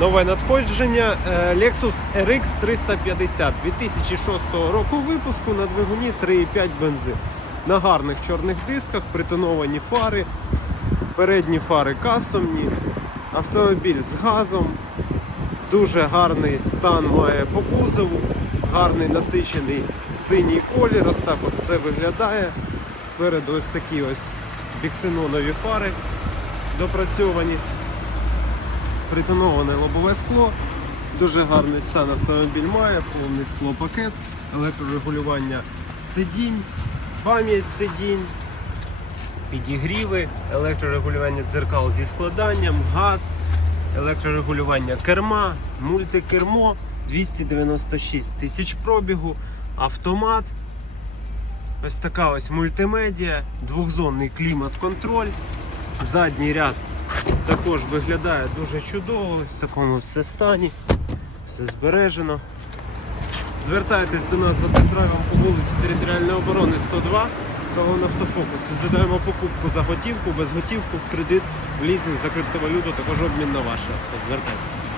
Нове надходження е, Lexus RX 350 2006 року випуску на двигуні 3,5 бензин. На гарних чорних дисках, притоновані фари, передні фари кастомні, автомобіль з газом, дуже гарний стан має по кузову, гарний насичений синій колір, ось так от все виглядає. Спереду ось такі ось біксенонові фари допрацьовані притоноване лобове скло. Дуже гарний стан автомобіль має, повний склопакет, електрорегулювання сидінь, пам'ять сидінь, підігріви, електрорегулювання дзеркал зі складанням, газ, електрорегулювання керма, мультикермо, 296 тисяч пробігу, автомат. Ось така ось мультимедіа, двохзонний клімат-контроль, задній ряд також виглядає дуже чудово, в такому все стані, все збережено. Звертайтесь до нас за тест-драйвом по вулиці Територіальної оборони 102, салон Автофокус. Тут задаємо покупку за готівку, без готівку, в кредит, в лізинг, за криптовалюту, також обмін на ваше. Звертайтеся.